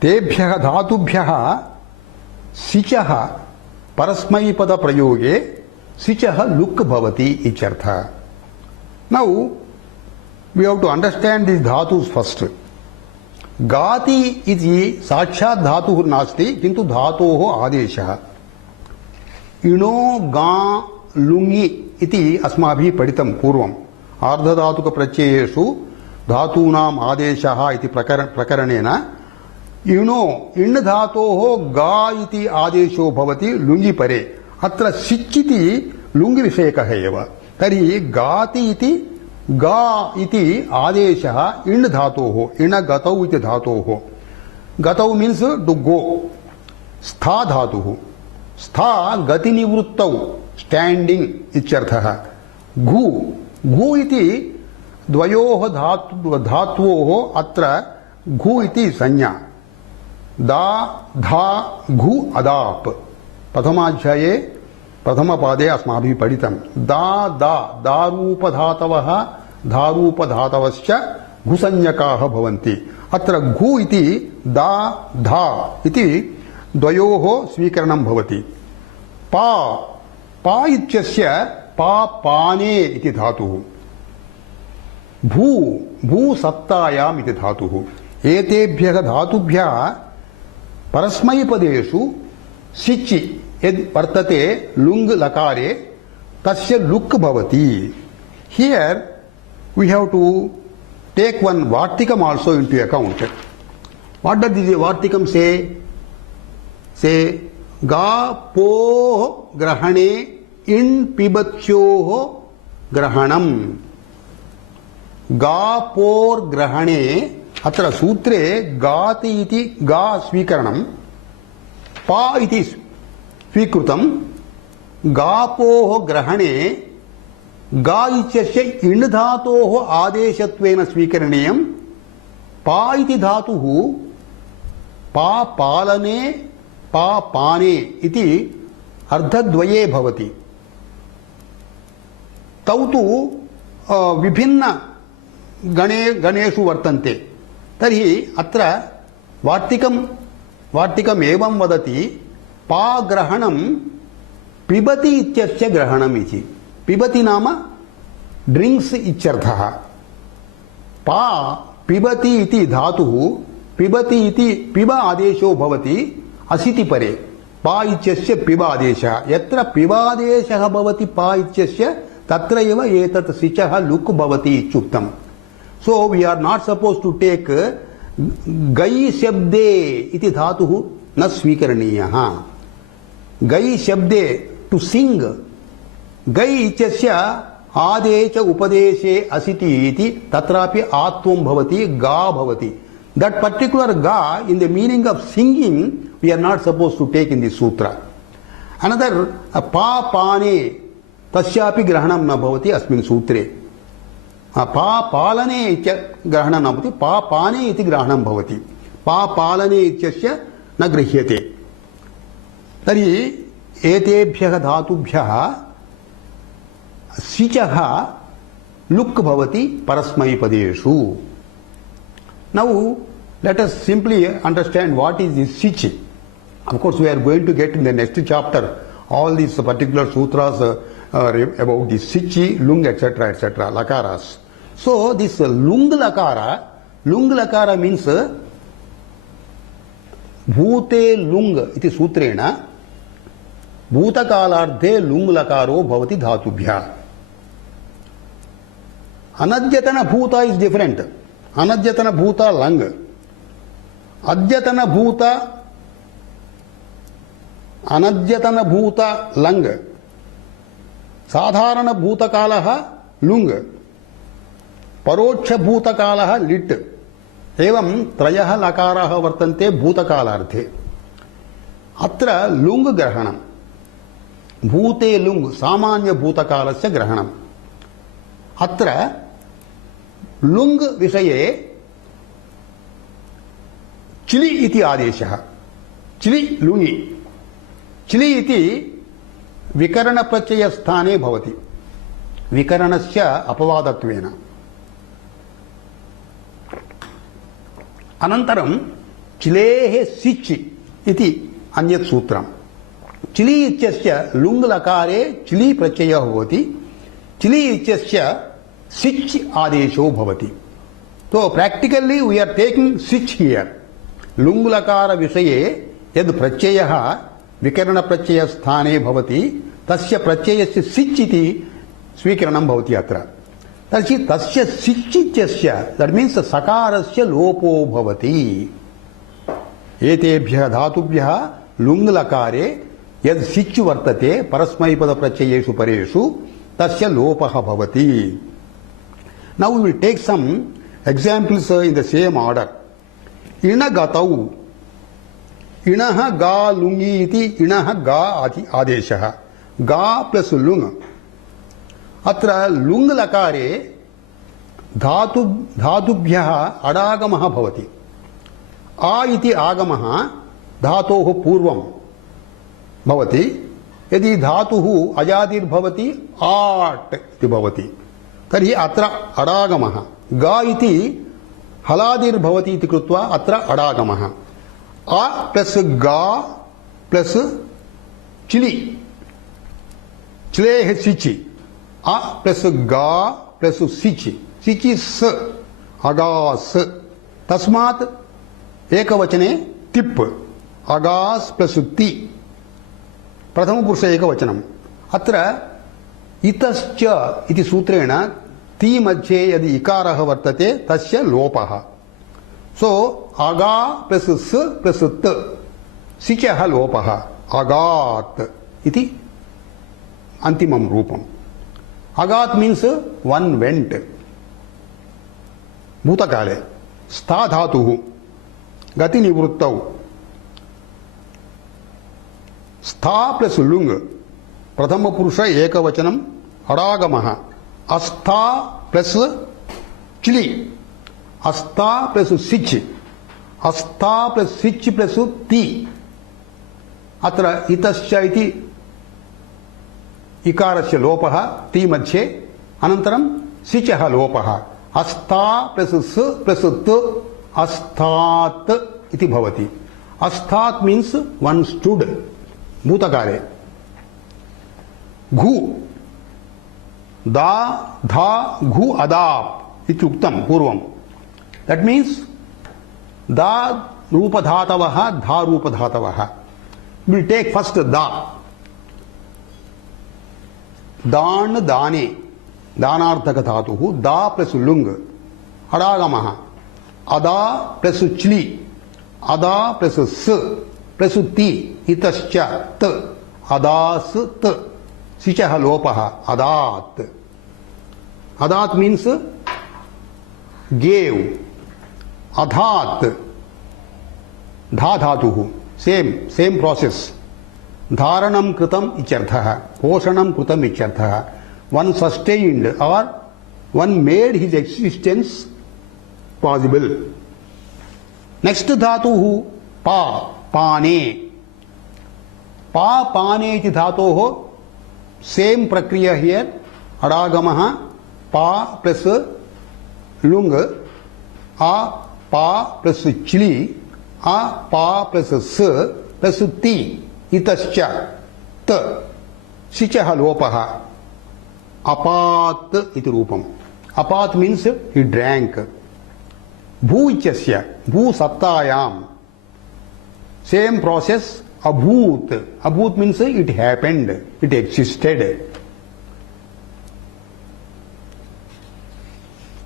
तेभ्यः धातुभ्यः सिचः परस्मैपद प्रयोगे सिचः लुक् भवति इत्यर्थः। Now we have to understand this धातुस् फर्स्ट। गाति इति साक्षात् धातुः नास्ति, किन्तु धातोः आदेशः। इणो गा लुङि इति अस्माभिः पठितं पूर्वम्। आर्धधातुकप्रत्ययेषु धातूनाम् आदेशः इति प्रकरणेन इणो इण् धातोः गा इति आदेशो भवति लुङि परे। अत्र सिच् इति लुङि विषयकः एव। तर्हि गाति इति गा इति आदेशः इण् धातोः, इण गतौ इति धातोः। गतौ मीन्स् टु गो। स्था धातुः, स्था गतिनिवृत्तौ स्टैंडिंग इत्यर्थः। घु घु इति द्वयोः धात्वोः अत्र घु इति संज्ञा। दा धा घु अदाप् प्रथमाध्याये प्रथमपादे अस्माभिः पठितं। दा दा दारूपधातवः धारूपधातवश्च घुसंज्ञकाः भवन्ति। अत्र घु इति दा धा इति द्वयोः स्वीकरणं भवति। पा पा इत्यस्य पा पाने इति धातुः। भू भू सत्तायाम् इति धातुः। एतेभ्यः धातुभ्यः परस्मैपदेषु सिचि यद् वर्तते लुङ् लकारे तस्य लुक् भवति। Here we have to take one वार्तिकम also into account. What does the वार्तिकम से गापोः ग्रहणे इन् पिबत्योः ग्रहणम् गापोर्ग्रहणे अत्र सूत्रे गाति इति गा स्वीकरणं पा इति स्वीकृतं गापोः ग्रहणे गा इत्यस्य इण् धातोः आदेशत्वेन स्वीकरणीयं पा इति धातुः पा पालने पा पाने इति अर्थद्वये भवति तौ तु विभिन्न गणेषु वर्तन्ते तर्हि अत्र वार्तिकम् एवं वदति पा ग्रहणं पिबति इत्यस्य ग्रहणम् इति पिबति नाम ड्रिंक्स इत्यर्थः पा पिबति इति धातुः पिबति इति पिब आदेशो भवति असिति परे पा इत्यस्य पिब आदेशः यत्र पिबादेशः भवति पा इत्यस्य तत्र एव एतत् सिचः लुक् भवति इत्युक्तम् so we are not supposed to take गै शब्दे इति धातुः न स्वीकरणीयः गै शब्दे टू सिंग गै इत्यस्य आदेश उपदेशे असिति इति तत्रापि आत्वं भवति गा भवति that particular ga in the meaning of singing we are not supposed to take in this sutra another pa pane tasyapi grahanam na bhavati asmin sutre पा पालने इत्य ग्रहणं न भवति पा पाने इति ग्रहणं भवति पा पालने इत्यस्य न गृह्यते तर्हि एतेभ्यः धातुभ्यः सिचः लुक् भवति परस्मैपदेषु now let us simply understand what is this सिच of course we are going to get in the next chapter all this particular सूत्रास about the sichi lung etc lakaras so this lung lakara means bhute lung iti sutrena bhutakalarthe lung lakaro bhavati dhatubhya anadyatana bhuta is different anadyatana bhuta lung adyatana bhuta lung साधारण भूतकालः लुंग परोक्ष भूतकालः लिट् एवं त्रयः लकाराः वर्तन्ते भूतकालार्थे अत्र लुंग ग्रहणं भूते लुंग सामान्य भूतकालस्य ग्रहणम् अत्र लुंग विषये चिलि इति आदेशः चिलि लुङि चिलि इति विकरण प्रत्यय स्थाने भवति विकरणस्य अपवादत्वेन अनन्तरं चिलेः सिच् इति अन्यत् सूत्रम् चिलि इत्यस्य लुङ् लकारे चिलि प्रत्ययः भवति चिलि इत्यस्य सिच् आदेशो भवति तो प्रैक्टिकली वी आर टेकिंग सिच् हियर लुङ् लकार विषये यद् प्रत्ययः विकरण प्रत्यय स्थाने भवति तस्य प्रत्ययस्य सिच् इति स्वीकरणं भवति अत्र तर्हि तस्य सिच् इत्यस्य दैट मीन्स सकारस्य लोपो भवति एतेभ्यः धातुभ्यः लुङ् लकारे यद् सिच् वर्तते परस्मैपद प्रत्ययेषु परेषु तस्य लोपः भवति now we will take some examples in the same order इणगतौ इणः गा लुङि इति इणः गा आदेशः गा प्लस लुङ् अत्र लुङ् लकारे धातुभ्यः अडागमः भवति आ इति आगमः धातोः पूर्वं भवति यदि धातुः अजादिर्भवति आट् इति भवति तर्हि अत्र अडागमः गा इति हलादिर्भवति इति कृत्वा अत्र अडागमः आ प्लस गा प्लस चिलि चिलेः सिचि आ प्लस गा प्लस सिचि सिचि स अगास तस्मात् एकवचने तिप् अगास प्लस ति प्रथम पुरुष एकवचनम् अत्र इतश्च इति सूत्रेण ति मध्ये यदि इकारः वर्तते तस्य लोपः सो अगा प्लस स प्लस त सिचः लोपः अगात् इति अंतिमं रूपम्. अगात् मीन्स् one went. भूतकाले स्था धातुः गति निवृत्तौ स्था प्लस लुंग प्रथम पुरुष एकवचनम अडागमः अस्था प्लस चिलि अस्था प्लस सिच अस्था प्लस सिच प्लस ति अत्र इतश्च इति इकारस्य लोपः ति मध्ये अनन्तरं सिचः लोपः अस्था प्लस स प्लस त अस्तात् इति भवति. अस्तात् मीन्स वन स्टूड. भूतकाले घु दा धा घु अदाप् इति उक्तं पूर्वं. दट् मीन्स् दा रूपधातवः धा रूपधातवः. विल टेक फर्स्ट दा. दान् दाने दानार्थक धातुः दा प्लस लुंग अडागमः अदा प्लस चिलि अदा प्लस स प्लस ति इतश्च त अदास त सिचः लोपः अदात्. अदात् मीन्स गेव. अधात् धा धातुः सेम प्रोसेस. धारणं कृतम् इत्यर्थः. पोषणं कृतम् इत्यर्थः. One sustained or one made his existence possible. Next धातुः पा पाने. पा पाने इति धातोः सेम प्रक्रिया हियर. अडागमः पा प्लस लुंग आ पा प्लस चिलि आ पा प्लस स प्लस ति इतश्च त सिचः लोपः अपात् इति रूपम्. अपात् मीन्स ही ड्रैंक. भू इत्यस्य भू सत्तायां सेम प्रोसेस अभूत. अभूत means it happened, it existed.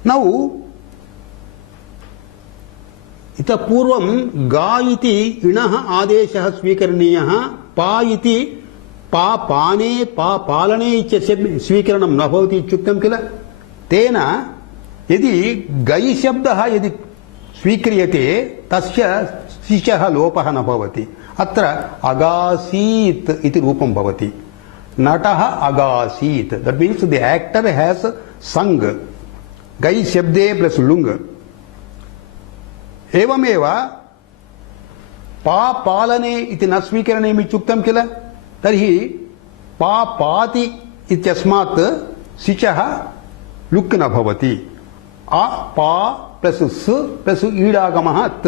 Now इत पूर्वं गा इति इणः आदेशः स्वीकरणीयः. पा इति पा पाने पा पालने इत्यस्य स्वीकरणं न भवति इत्युक्तं किल. तेन यदि गै शब्दः यदि स्वीक्रियते तस्य सिचः लोपः न भवति. अत्र अगासीत् इति रूपं भवति. नटः अगासीत्. That means the actor has sung. गै शब्दे प्लस लुंग. एवमेव पा पालने इति न स्वीकरणीयम् इत्युक्तं किल. तर्हि पा पाति इत्यस्मात् सिचः लुक् न भवति. अ पा प्लस स प्लस ईडागमः त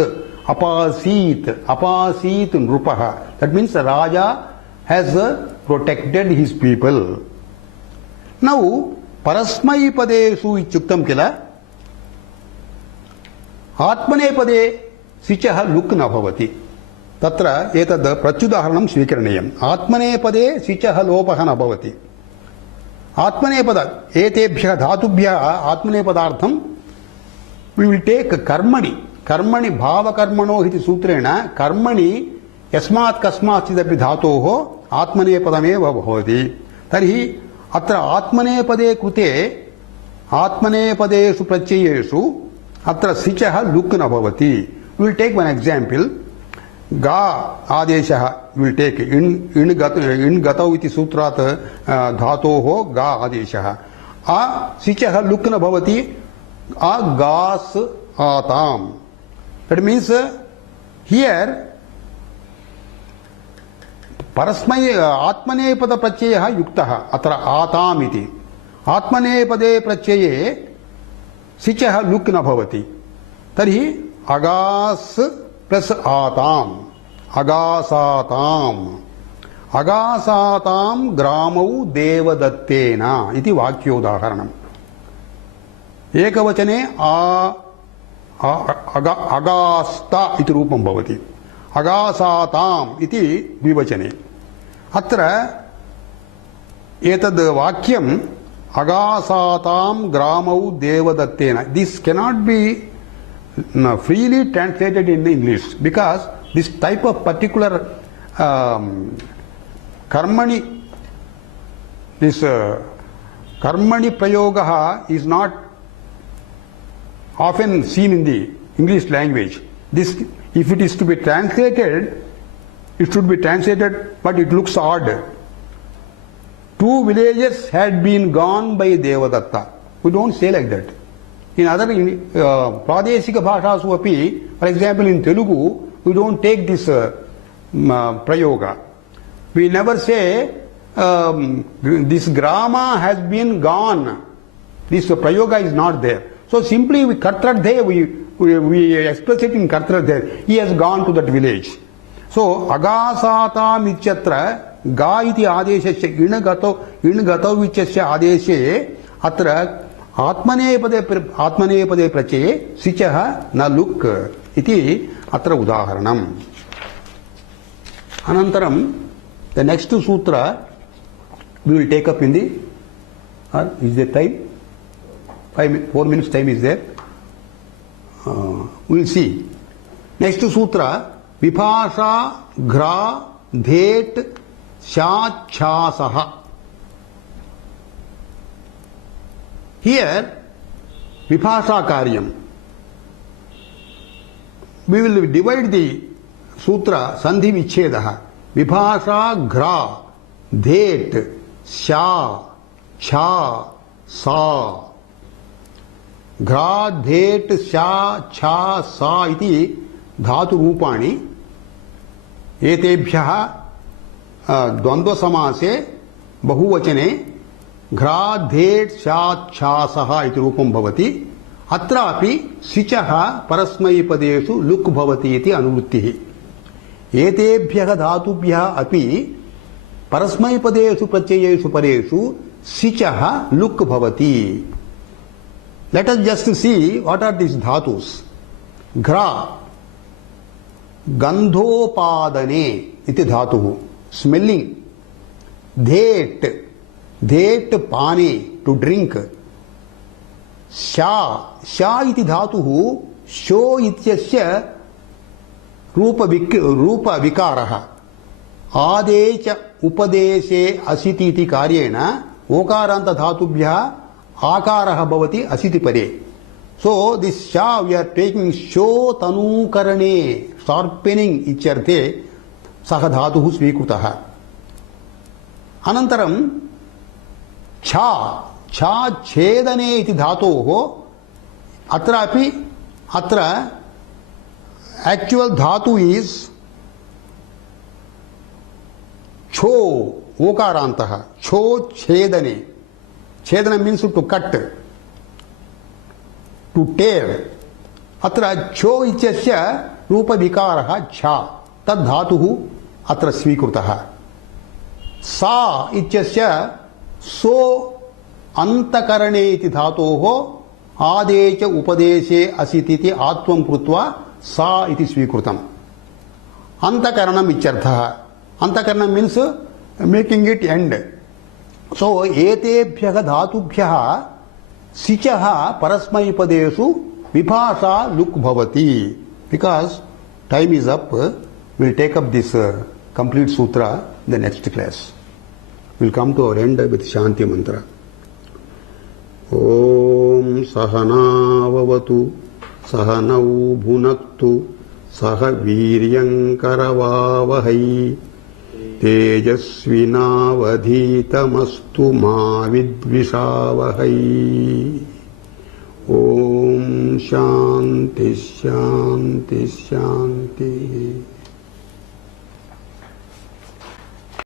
अपासीत्. अपासीत् नृपः. That means raja has protected his people. Now परस्मैपदेषु इत्युक्तं किल. आत्मनेपदे सिचः लुक् न भवति. तत्र एतद् प्रत्युदाहरणं स्वीकरणीयम्. आत्मनेपदे सिचः लोपः न भवति. आत्मनेपद एतेभ्यः धातुभ्यः आत्मनेपदार्थं we will take कर्मणि. कर्मणि भावकर्मणो इति सूत्रेण कर्मणि यस्मात् कस्माच्चिदपि धातोः आत्मनेपदमेव भवति. तर्हि अत्र आत्मनेपदे कृते आत्मनेपदेषु प्रत्ययेषु अत्र सिचः लुक् न भवति. we will take one example. गा आदेशः विल टेक इण गतौ इति सूत्रात् धातोः गा आदेशः. आ सिचः लुक् न भवति. आ गास् आताम्. दट् मीन्स् हियर परस्मै आत्मनेपद प्रत्ययः युक्तः. अत्र आताम् इति. आत्मनेपदे प्रत्यये सिचः लुक् न भवति. तर्हि अगास् प्लस आताम्. अगासाताम्. अगासाताम् ग्रामौ देवदत्तेन इति वाक्योदाहरणम्. एकवचने अगास्ता इति रूपं भवति. अगासाताम् इति द्विवचने. अत्र एतद् वाक्यम् अगासाताम् ग्रामौ देवदत्तेन. This cannot be freely translated in English because this type of particular karmani, this karmani prayoga is not often seen in the English language. This, if it is to be translated, it should be translated, but it looks odd. 2 villages had been gone by Devadatta. We don't say like that. In other Pradeshika Bhashasu api, for example in Telugu, we don't take this prayoga. We never say this grama has been gone. This prayoga is not there. So simply we kartradhe, we express it in kartradhe. He has gone to that village. So agasata mityatra ga iti adeshasya inagato vichasya adeshe atra atmanepade prache sichaha na luk iti atra udaharanam. Anantaram, the next sutra we will take up in the, is there time? 4 minutes time is there. We will see. Next sutra, vipasha ghra dhet shachasaha. Here, vipasha karyam. We will divide the sutra sandhi vichedaha. Vipasha ghra dhet sha cha sa. Ghra dhet sha cha sa iti dhatu rupani etebhyah द्वंद्व समासे बहुवचने घ्रा धेट शा छा सहा इति रूपं भवति. अत्रापि सिचः परस्मैपदेषु लुक् भवति इति अनुवृत्तिः. एतेभ्यः धातुभ्यः अपि परस्मैपदेषु प्रत्ययेषु परेषु सिचः लुक् भवति. Let us just see what are these dhatus. Ghra gandhopadane iti dhatuः, smelling. Dhet pani, to drink. Sha iti dhatuः, sho ityasya rupa vikaraha. Adecha upadeshe asiti iti karyena okaranta dhatubhyah akaraha bhavati asiti pare. So this sha we are taking sho tanu karane, sharpening ichyarthe saha dhatuः svikrutah. Anantaram cha chedane iti dhatoh, atrapi atra actual dhatu is cho okarantah, cho chedane. Chedana means to cut, to tear. Atra cho ityasya rupa vikaraha cha, tad dhatuhu atra svikrutah. Sa ityasya so antakarane iti dhatoho adecha upadeshe asiti iti atvam krutva sa iti svikrutam. Antakaranam ichyartha. Antakaranam means making it end. So etebhyah dhatubhyah sichah parasmaipadesu vipasha luk bhavati. Because time is up, we will take up this complete sutra in the next class. We will come to our end with Shanti mantra. Om Sahana Vavatu Sahanau Bhunaktu Saha Viryam Karavavahai Tejasvinavadhitamastu ma vidvishavahai. Om Shanti Shanti Shanti.